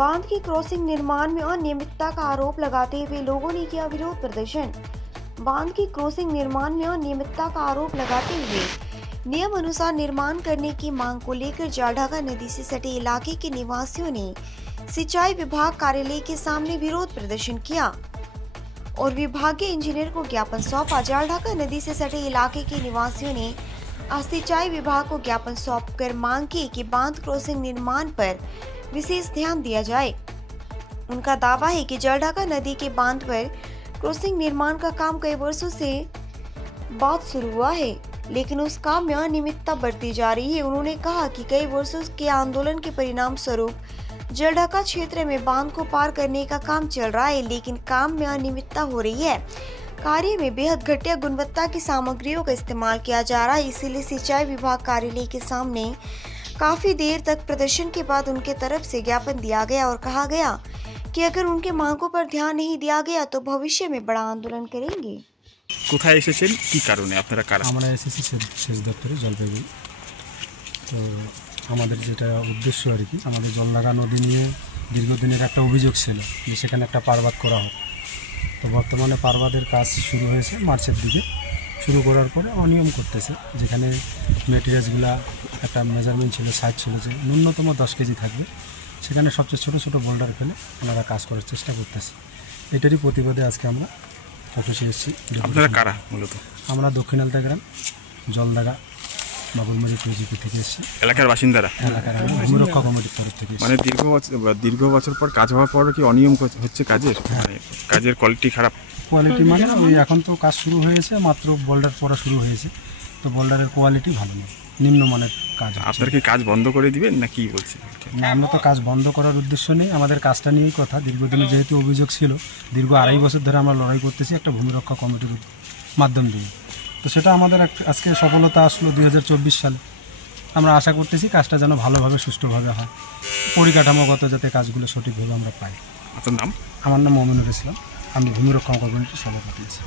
बांध की क्रॉसिंग निर्माण में अनियमितता का आरोप लगाते हुए लोगों ने किया विरोध प्रदर्शन। बांध की क्रॉसिंग निर्माण में अनियमितता का आरोप लगाते हुए नियम अनुसार निर्माण करने की मांग को लेकर जलढाका नदी से सटे इलाके के निवासियों ने सिंचाई विभाग कार्यालय के सामने विरोध प्रदर्शन किया और विभागीय इंजीनियर को ज्ञापन सौंपा। जलढाका नदी से सटे इलाके के निवासियों ने आज सिंचाई विभाग को ज्ञापन सौंपकर मांग की कि बांध क्रॉसिंग निर्माण पर विशेष ध्यान दिया जाए। उनका दावा है कि जलढाका नदी के बांध पर क्रॉसिंग निर्माण का काम कई वर्षों से बाद शुरू हुआ है, लेकिन उस काम में अनियमितता बढ़ती जा रही है। उन्होंने कहा कि कई वर्षों के आंदोलन के परिणाम स्वरूप जलढाका क्षेत्र में बांध को पार करने का काम चल रहा है, लेकिन काम में अनियमितता हो रही है। कार्य में बेहद घटिया गुणवत्ता की सामग्रियों का इस्तेमाल किया जा रहा है। इसीलिए सिंचाई विभाग कार्यालय के सामने काफी देर तक प्रदर्शन के बाद उनके तरफ से ज्ञापन दिया गया और कहा गया कि अगर उनके मांगों पर ध्यान नहीं दिया गया तो भविष्य में बड़ा आंदोलन करेंगे। কোথায় এসেছেন, কি কারণে আপনারা কারা? আমরা এসেছি সেচ দপ্তরে জলপাইগুড়ি। তো আমাদের যেটা উদ্দেশ্য আর কি, আমাদের জলঢাকা নদী নিয়ে দীর্ঘদিনের একটা অভিযোগ ছিল যে সেখানে একটা পারবাদ করা হয়। তো বর্তমানে পারবাদের কাজ শুরু হয়েছে মার্চের দিকে। শুরু করার পরে অনিয়ম করতেছে, যেখানে মেটেরিয়ালসগুলা একটা মেজারমেন্ট ছিল, সাইজ ছিল যে ন্যূনতম 10 কেজি থাকবে, সেখানে সবচেয়ে ছোটো ছোটো বোল্ডার ফেলে ওনারা কাজ করার চেষ্টা করতেছে। এটারই প্রতিবাদে আজকে আমরা অফিসে এসেছি। আপনারা কারা মূলত? আমরা দক্ষিণ আলতা গ্রাম জলঢাকা বাবুরমারি প্রজিপি থেকে এসেছি। এলাকার বাসিন্দারা? এলাকার ভূমিরক্ষা কমিটির তরফ থেকে। মানে দীর্ঘ বছর পর কাজ হওয়ার পর কি অনিয়ম হচ্ছে কাজের? মানে কাজের কোয়ালিটি খারাপ? কোয়ালিটি মানে ওই এখন তো কাজ শুরু হয়েছে, মাত্র বোল্ডার পড়া শুরু হয়েছে, তো বোল্ডারের কোয়ালিটি ভালো নয়, নিম্নমানের কাজ। আপনারা কি কাজ বন্ধ করে দিবেন না কি বলছেন? না, আমরা তো কাজ বন্ধ করার উদ্দেশ্য নেই, আমাদের কাজটা নিয়েই কথা। দীর্ঘদিনে যেহেতু অভিযোগ ছিল, দীর্ঘ 2.5 বছর ধরে আমরা লড়াই করতেছি একটা ভূমিরক্ষা কমিটির মাধ্যম দিয়ে। তো সেটা আমাদের আজকে সফলতা আসলো 2024 সালে। আমরা আশা করতেছি কাজটা যেন ভালোভাবে সুষ্ঠুভাবে হয়, পরিকাঠামোগত যাতে কাজগুলো সঠিকভাবে আমরা পাই। আপনার নাম? আমার নাম মমিনুর ইসলাম, আমি ভূমিরক্ষা কমিটির সভাপতি আছি।